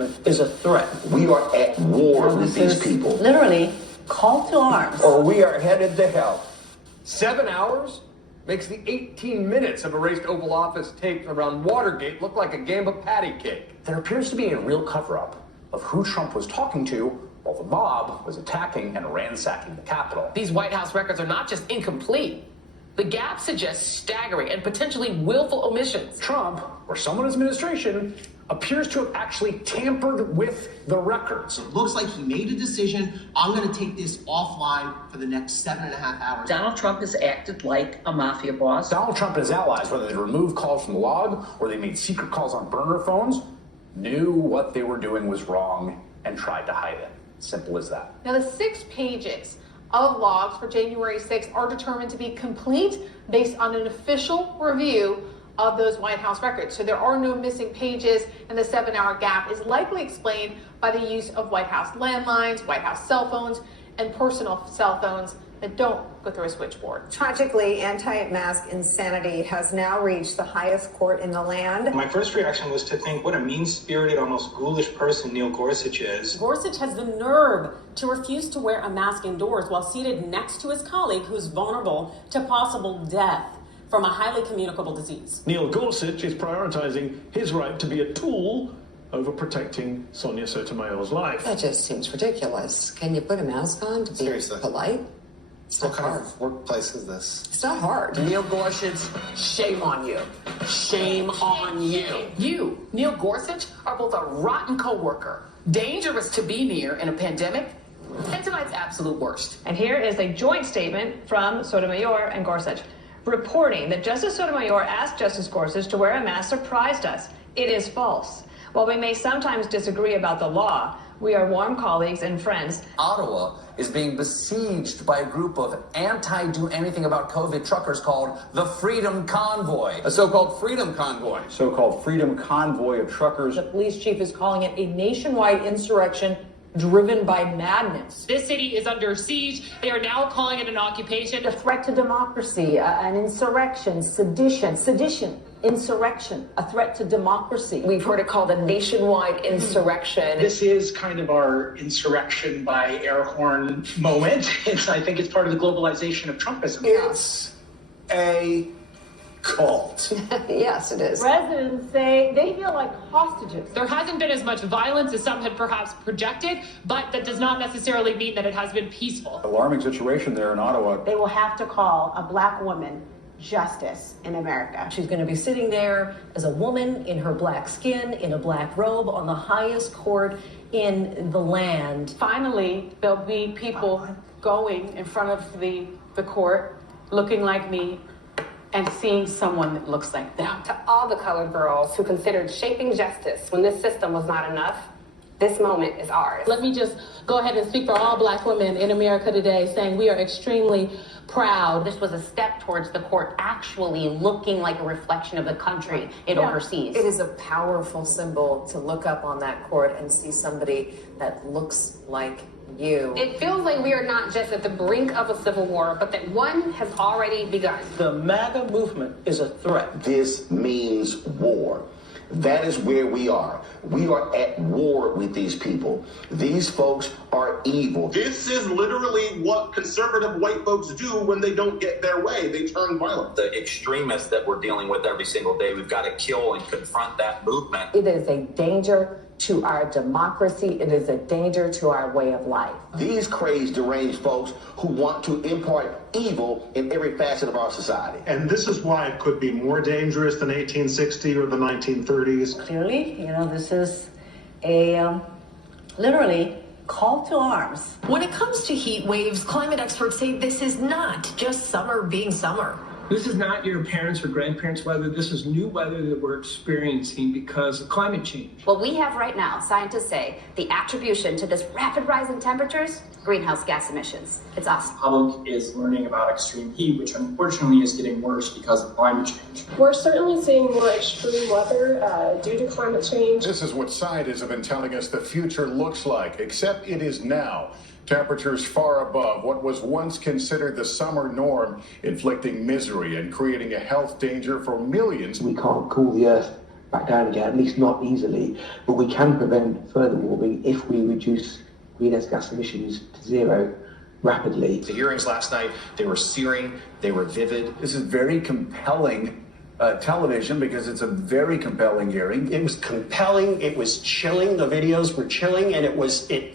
movement is a threat. We are at war with these people. Literally, call to arms. Or we are headed to hell. 7 hours makes the 18 minutes of erased Oval Office tapes around Watergate look like a game of patty cake. There appears to be a real cover-up of who Trump was talking to while the mob was attacking and ransacking the Capitol. These White House records are not just incomplete. The gap suggests staggering and potentially willful omissions. Trump, or someone in his administration, appears to have actually tampered with the records. It looks like he made a decision. I'm going to take this offline for the next 7.5 hours. Donald Trump has acted like a mafia boss. Donald Trump and his allies, whether they removed calls from the log or they made secret calls on burner phones, knew what they were doing was wrong and tried to hide it. Simple as that. Now, the 6 pages of logs for January 6th are determined to be complete based on an official review of those White House records. So there are no missing pages, and the 7-hour gap is likely explained by the use of White House landlines, White House cell phones, and personal cell phones that don't go through a switchboard. Tragically, anti-mask insanity has now reached the highest court in the land. My first reaction was to think what a mean-spirited, almost ghoulish person Neil Gorsuch is. Gorsuch has the nerve to refuse to wear a mask indoors while seated next to his colleague who's vulnerable to possible death from a highly communicable disease. Neil Gorsuch is prioritizing his right to be a tool over protecting Sonia Sotomayor's life. That just seems ridiculous. Can you put a mask on to be polite? What kind of workplace is this? It's not hard. Neil Gorsuch, shame on you. Shame on you. You, Neil Gorsuch, are both a rotten co-worker, dangerous to be near in a pandemic, and tonight's absolute worst. And here is a joint statement from Sotomayor and Gorsuch, reporting that Justice Sotomayor asked Justice Gorsuch to wear a mask surprised us. It is false. While we may sometimes disagree about the law, we are warm colleagues and friends. Ottawa is being besieged by a group of anti-do-anything-about-COVID truckers called the Freedom Convoy. A so-called Freedom Convoy. So-called Freedom Convoy of truckers. The police chief is calling it a nationwide insurrection driven by madness. This city is under siege. They are now calling it an occupation. A threat to democracy, an insurrection, sedition, insurrection, a threat to democracy. We've heard it called a nationwide insurrection. This is kind of our insurrection by air horn moment. I think it's part of the globalization of Trumpism. It's a cult. Yes, it is. Residents say they feel like hostages. There hasn't been as much violence as some had perhaps projected, but that does not necessarily mean that it has been peaceful. Alarming situation there in Ottawa. They will have to call a black woman justice in America. She's going to be sitting there as a woman in her black skin, in a black robe, on the highest court in the land. Finally, there'll be people going in front of the court looking like me and seeing someone that looks like them. To all the colored girls who considered shaping justice when this system was not enough, this moment is ours. Let me just go ahead and speak for all black women in America today, saying we are extremely proud. This was a step towards the court actually looking like a reflection of the country it oversees. It is a powerful symbol to look up on that court and see somebody that looks like you. It feels like we are not just at the brink of a civil war, but that one has already begun. The MAGA movement is a threat. This means war. That is where we are. We are at war with these people. These folks are evil. This is literally what conservative white folks do when they don't get their way. They turn violent. The extremists that we're dealing with every single day, we've got to kill and confront that movement. It is a danger to our democracy. It is a danger to our way of life. These crazed, deranged folks who want to impart evil in every facet of our society. And this is why it could be more dangerous than 1860 or the 1930s. Clearly, this is a literally call to arms. When it comes to heat waves, climate experts say this is not just summer being summer. This is not your parents' or grandparents' weather. This is new weather that we're experiencing because of climate change. What we have right now, scientists say, the attribution to this rapid rise in temperatures, greenhouse gas emissions. It's us. The public is learning about extreme heat, which unfortunately is getting worse because of climate change. We're certainly seeing more extreme weather due to climate change. This is what scientists have been telling us the future looks like, except it is now. Temperatures far above what was once considered the summer norm, inflicting misery and creating a health danger for millions. We can't cool the earth back down again, at least not easily, but we can prevent further warming if we reduce greenhouse gas emissions to zero rapidly. The hearings last night, they were searing, they were vivid. This is very compelling television because it's a very compelling hearing. It was compelling, it was chilling, the videos were chilling, and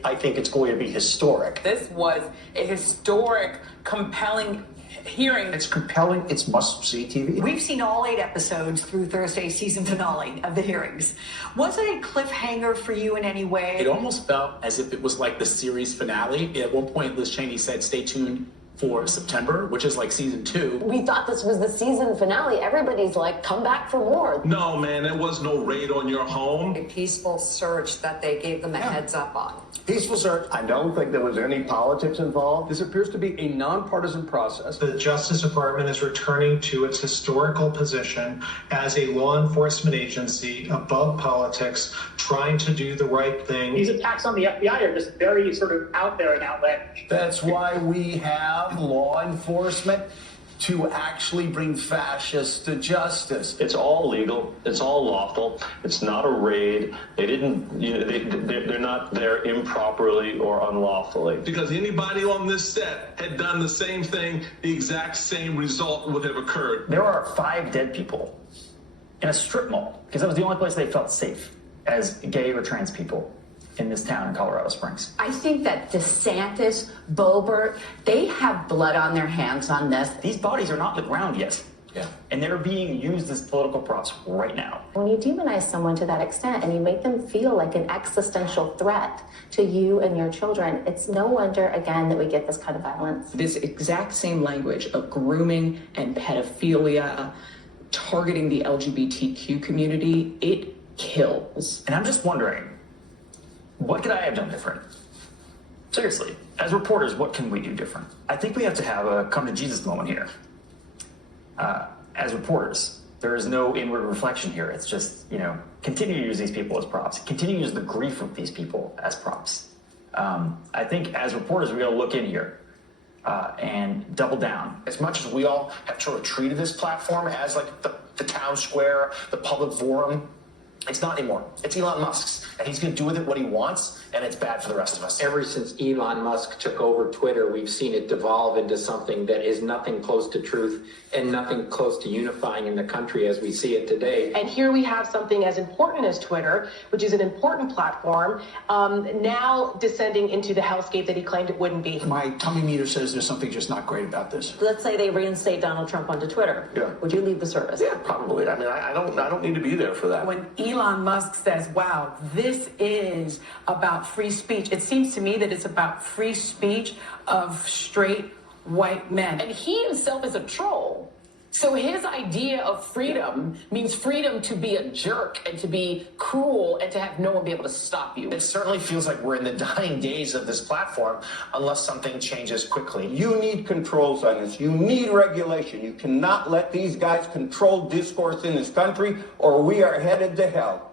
I think it's going to be historic. This was a historic, compelling hearing. It's compelling, it's must-see TV. We've seen all 8 episodes through Thursday's season finale of the hearings. Was it a cliffhanger for you in any way? It almost felt as if it was like the series finale. At one point, Liz Cheney said, stay tuned for September, which is like season 2. We thought this was the season finale. Everybody's like, come back for more. No, man, there was no raid on your home. A peaceful search that they gave them a heads up on. Peaceful search. I don't think there was any politics involved. This appears to be a nonpartisan process. The Justice Department is returning to its historical position as a law enforcement agency above politics, trying to do the right thing. These attacks on the FBI are just very sort of out there and outlandish. That's why we have law enforcement to actually bring fascists to justice. It's all legal. It's all lawful. It's not a raid. They didn't. They're not there improperly or unlawfully. Because anybody on this set had done the same thing, the exact same result would have occurred. There are 5 dead people in a strip mall because that was the only place they felt safe as gay or trans people in this town in Colorado Springs. I think that DeSantis, Boebert, they have blood on their hands on this. These bodies are not on the ground yet. Yeah. And they're being used as political props right now. When you demonize someone to that extent and you make them feel like an existential threat to you and your children, it's no wonder, again, that we get this kind of violence. This exact same language of grooming and pedophilia, targeting the LGBTQ community, it kills. And I'm just wondering, what could I have done different? Seriously, as reporters, what can we do different? I think we have to have a come to Jesus moment here. As reporters, there is no inward reflection here. It's just, continue to use these people as props. Continue to use the grief of these people as props. I think as reporters, we got to look in here and double down. As much as we all have sort of treated this platform as like the town square, the public forum, it's not anymore. It's Elon Musk's, and he's going to do with it what he wants, and it's bad for the rest of us. Ever since Elon Musk took over Twitter, we've seen it devolve into something that is nothing close to truth and nothing close to unifying in the country as we see it today. And here we have something as important as Twitter, which is an important platform, now descending into the hellscape that he claimed it wouldn't be. My tummy meter says there's something just not great about this. Let's say they reinstate Donald Trump onto Twitter. Yeah. Would you leave the service? Yeah, probably. I mean, I don't need to be there for that. When Elon Musk says, wow, this is about free speech, it seems to me that it's about free speech of straight white men. And he himself is a troll. So his idea of freedom means freedom to be a jerk and to be cruel and to have no one be able to stop you. It certainly feels like we're in the dying days of this platform unless something changes quickly. You need controls on this. You need regulation. You cannot let these guys control discourse in this country or we are headed to hell.